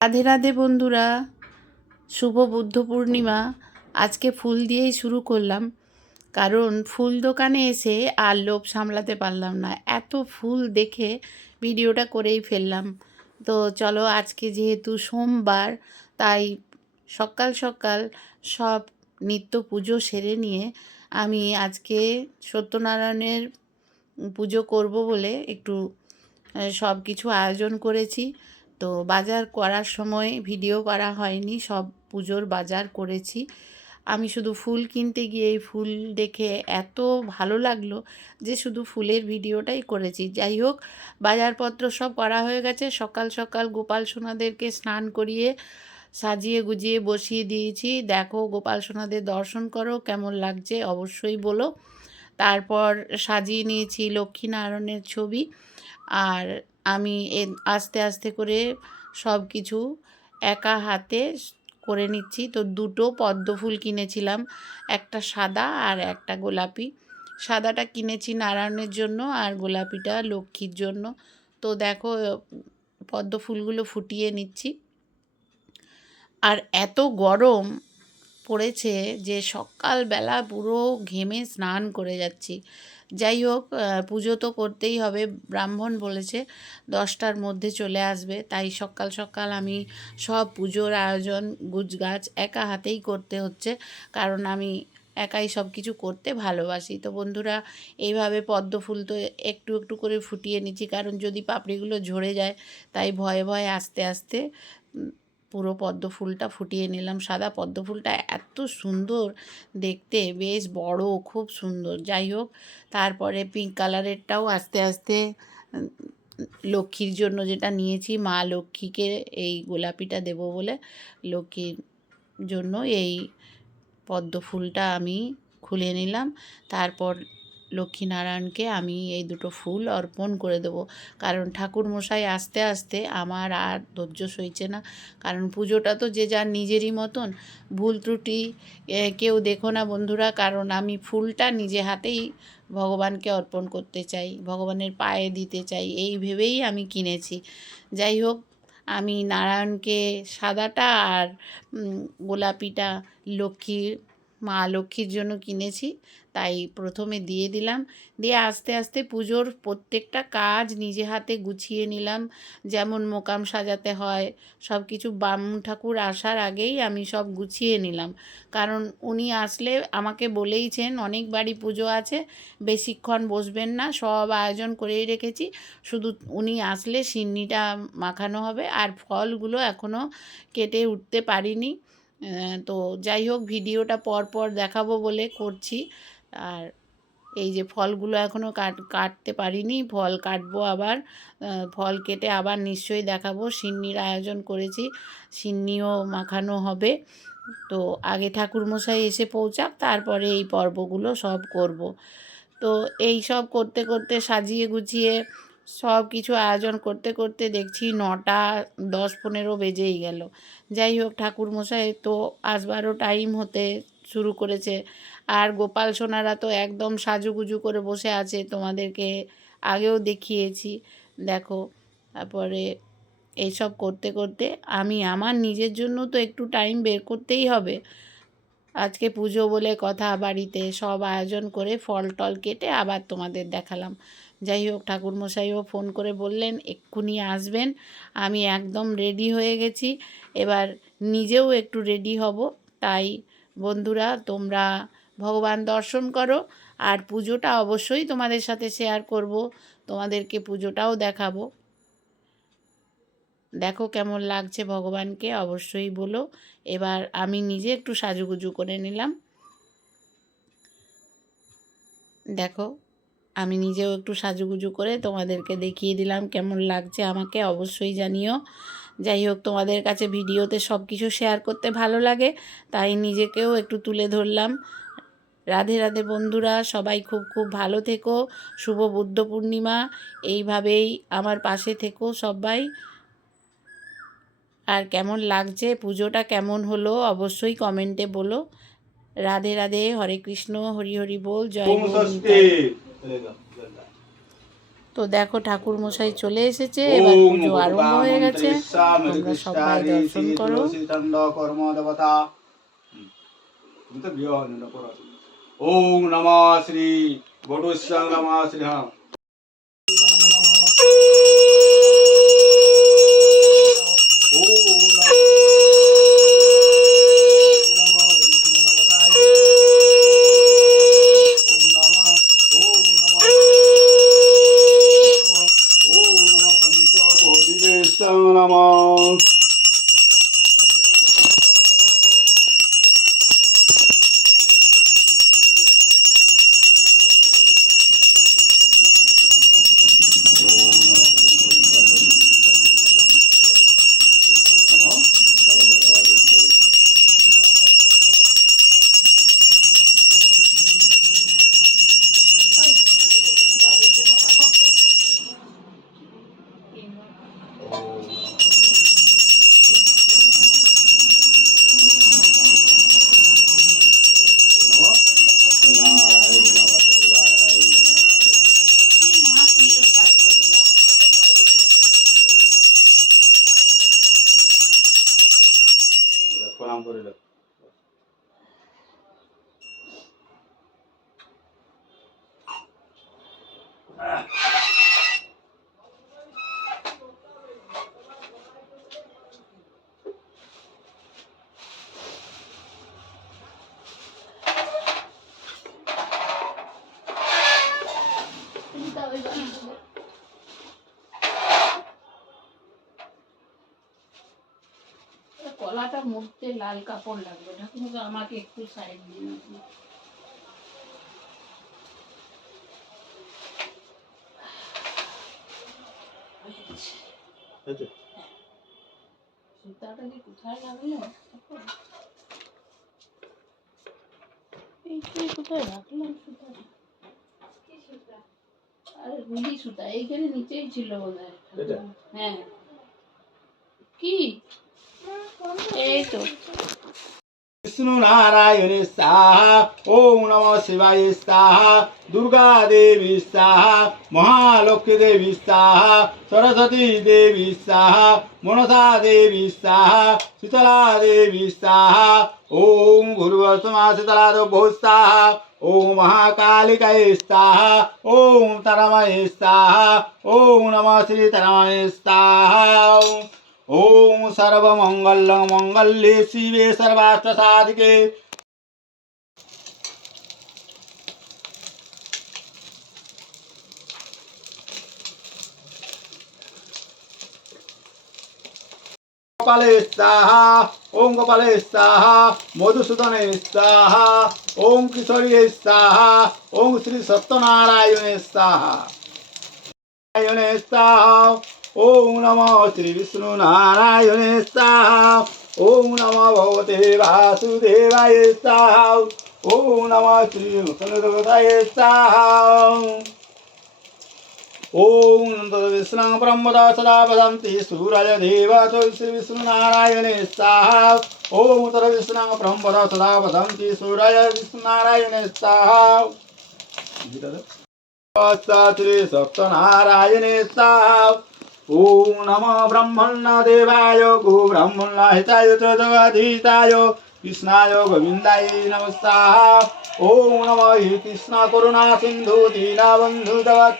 রাধে রাধে বন্ধুরা, শুভ বুদ্ধ পূর্ণিমা। আজকে ফুল দিয়েই শুরু করলাম, কারণ ফুল দোকানে এসে আর লোভ সামলাতে পারলাম না। এত ফুল দেখে ভিডিওটা করেই ফেললাম। তো চলো, আজকে যেহেতু সোমবার, তাই সকাল সকাল সব নিত্য পুজো সেরে নিয়ে আমি আজকে সত্যনারায়ণের পুজো করব বলে একটু সব কিছু আয়োজন করেছি। তো বাজার করার সময় ভিডিও করা হয়নি, সব পুজোর বাজার করেছি। আমি শুধু ফুল কিনতে গিয়ে এই ফুল দেখে এত ভালো লাগলো যে শুধু ফুলের ভিডিওটাই করেছি। যাই হোক, বাজারপত্র সব করা হয়ে গেছে। সকাল সকাল গোপাল সোনাদেরকে স্নান করিয়ে সাজিয়ে গুজিয়ে বসিয়ে দিয়েছি। দেখো, গোপাল সোনাদের দর্শন করো, কেমন লাগছে অবশ্যই বলো। তারপর সাজিয়ে নিয়েছি লক্ষ্মীনারায়ণের ছবি। আর আমি আস্তে আস্তে করে সব কিছু একা হাতে করে নিচ্ছি। তো দুটো পদ্ম ফুল কিনেছিলাম, একটা সাদা আর একটা গোলাপি। সাদাটা কিনেছি নারায়ণের জন্য আর গোলাপিটা লক্ষ্মীর জন্য। তো দেখো, পদ্ম ফুলগুলো ফুটিয়ে নিচ্ছি। আর এত গরম পড়েছে যে সকালবেলা পুরো ঘেমে স্নান করে যাচ্ছি। যাই হোক, পুজো তো করতেই হবে। ব্রাহ্মণ বলেছে 10টার মধ্যে চলে আসবে, তাই সকাল সকাল আমি সব পুজোর আয়োজন গুছগাছ একা হাতেই করতে হচ্ছে, কারণ আমি একাই সব কিছু করতে ভালোবাসি। তো বন্ধুরা, এইভাবে পদ্ম ফুল তো একটু একটু করে ফুটিয়ে নিচ্ছি, কারণ যদি পাপড়িগুলো ঝরে যায়, তাই ভয়ে ভয়ে আস্তে আস্তে পুরো পদ্ম ফুলটা ফুটিয়ে নিলাম। সাদা পদ্ম ফুলটা এত সুন্দর দেখতে, বেশ বড়, খুব সুন্দর। যাই হোক, তারপরে পিঙ্ক কালারেরটাও আস্তে আস্তে লক্ষ্মীর জন্য যেটা নিয়েছি, মা লক্ষ্মীকে এই গোলাপিটা দেব বলে লক্ষ্মীর জন্য এই পদ্ম ফুলটা আমি খুলে নিলাম। তারপর লক্ষ্মীনারায়ণকে আমি এই দুটো ফুল অর্পণ করে দেবো, কারণ ঠাকুরমশাই আসতে আসতে আমার আর ধৈর্য সইছে না। কারণ পুজোটা তো যে যার নিজেরই মতন, ভুল ত্রুটি কেউ দেখো না বন্ধুরা, কারণ আমি ফুলটা নিজে হাতেই ভগবানকে অর্পণ করতে চাই, ভগবানের পায়ে দিতে চাই, এই ভেবেই আমি কিনেছি। যাই হোক, আমি নারায়ণকে সাদাটা আর গোলাপিটা মা লক্ষ্মীর জন্য কিনেছি, তাই প্রথমে দিয়ে দিলাম। দিয়ে আস্তে আস্তে পুজোর প্রত্যেকটা কাজ নিজে হাতে গুছিয়ে নিলাম। যেমন মোকাম সাজাতে হয়, সব কিছু বামুন ঠাকুর আসার আগেই আমি সব গুছিয়ে নিলাম, কারণ উনি আসলে আমাকে বলেইছেন অনেক বাড়ি পুজো আছে, বেশিক্ষণ বসবেন না, সব আয়োজন করেই রেখেছি, শুধু উনি আসলে সিন্নিটা মাখানো হবে। আর ফলগুলো এখনও কেটে উঠতে পারিনি। তো যাই হোক, ভিডিওটা পর পর দেখাবো বলে করছি। আর এই যে ফলগুলো এখনও কাটতে পারিনি, ফল কাটবো আবার। ফল কেটে আবার নিশ্চয়ই দেখাবো। সিন্নির আয়োজন করেছি, সিন্নিও মাখানো হবে। তো আগে ঠাকুরমশাই এসে পৌঁছাক, তারপরে এই পর্বগুলো সব করব। তো এই সব করতে করতে সাজিয়ে গুছিয়ে সব কিছু আয়োজন করতে করতে দেখছি 9টা 10-15 বেজেই গেল। যাই হোক, ঠাকুরমশাই তো আসবারও টাইম হতে শুরু করেছে। আর গোপাল সোনারা তো একদম সাজুগুজু করে বসে আছে, তোমাদেরকে আগেও দেখিয়েছি। দেখো, তারপরে এইসব করতে করতে আমি আমার নিজের জন্য তো একটু টাইম বের করতেই হবে। আজকে পুজো বলে কথা, বাড়িতে সব আয়োজন করে ফল টল কেটে আবার তোমাদের দেখালাম। যাই হোক, ঠাকুরমশাইও ফোন করে বললেন এক্ষুনি আসবেন। আমি একদম রেডি হয়ে গেছি, এবার নিজেও একটু রেডি হব। তাই বন্ধুরা, তোমরা ভগবান দর্শন করো, আর পুজোটা অবশ্যই তোমাদের সাথে শেয়ার করব, তোমাদেরকে পুজোটাও দেখাবো। দেখো কেমন লাগছে ভগবানকে অবশ্যই বলো। এবার আমি নিজে একটু সাজুগুজু করে নিলাম। দেখো, আমি নিজেও একটু সাজুগুজু করে তোমাদেরকে দেখিয়ে দিলাম, কেমন লাগছে আমাকে অবশ্যই জানিও। যাই হোক, তোমাদের কাছে ভিডিওতে সব কিছু শেয়ার করতে ভালো লাগে, তাই নিজেকেও একটু তুলে ধরলাম। রাধে রাধে বন্ধুরা, সবাই খুব খুব ভালো থেকো। শুভ বুদ্ধ পূর্ণিমা। এইভাবেই আমার পাশে থেকো সবাই। আর কেমন লাগছে, পুজোটা কেমন হলো অবশ্যই কমেন্টে বলো। রাধে রাধে, হরে কৃষ্ণ, হরি হরি বল, জয় গৌর নিতাই। তো দেখো ঠাকুর মশাই চলে এসেছে, এবার পুজো আরম্ভ হয়ে গেছে। তোমরা সবাই দর্শন করো। ওম নমঃ শ্রী বটুশ্যাং নমঃ শ্রী প্রণাম করে দাও। কলাটা মুড়তে লাল কাপড় লাগবে, ঠাকুরকে আমাকে একটু সাইড দিন। সুতাটা কি কোথায় লাগলো? এইখানে কোথায় রাখলাম সুতাটা? আরে গুলি সুতা এইখানে নিচেই ছিল বোধহয়। হ্যাঁ, কি এই তো। विष्णु नारायण स्वाहा ओम नमः शिवाय स्वाहा दुर्गा देवी स्वाहा महालक्ष्मी देवी स्वाहा सरस्वती देवी स्वाहा मनसा देवी स्वाहा शीतला देवी स्वाहा ओम भूर्भुवस्सुमा शीतला भूः स्वाहा ओम महाकालिकाय स्वाहा ओम तरमय स्वाहा ओम नमः श्री तरमय स्वाहा ओम सर्वमंगल मंगल्ये शिवे सर्वार्थ साधिके गोपाले स्वाहा ओम गोपाले स्वाहा मधुसूदने स्वाहा ओम किशोरी स्वाहा ओम श्री सत्यनारायण स्वाहा नारायण स्वाहा ओम नमः श्री विष्णु नारायण स्वाहा ओम नमः भगवते वासुदेवाय स्वाहा ओम नमः श्री मुखदेवताय स्वाहा ओम विष्णु ब्रह्मदा सदा वदन्ति सूरज देवतो श्री विष्णु नारायण स्वाहा ओम विष्णु ब्रह्मदा सदा वदन्ति सूरज विष्णु नारायण स्वाहा श्री सत्यनारायण स्वाहा ओम नमः ब्रह्मण्य देवाय गो ब्रह्मण्य हिताय च जगदीताय कृष्णाय गोविन्दाय नमः स्वाहा ओम नमः कृष्ण करुणा सिन्धु दीनबन्धु जगत्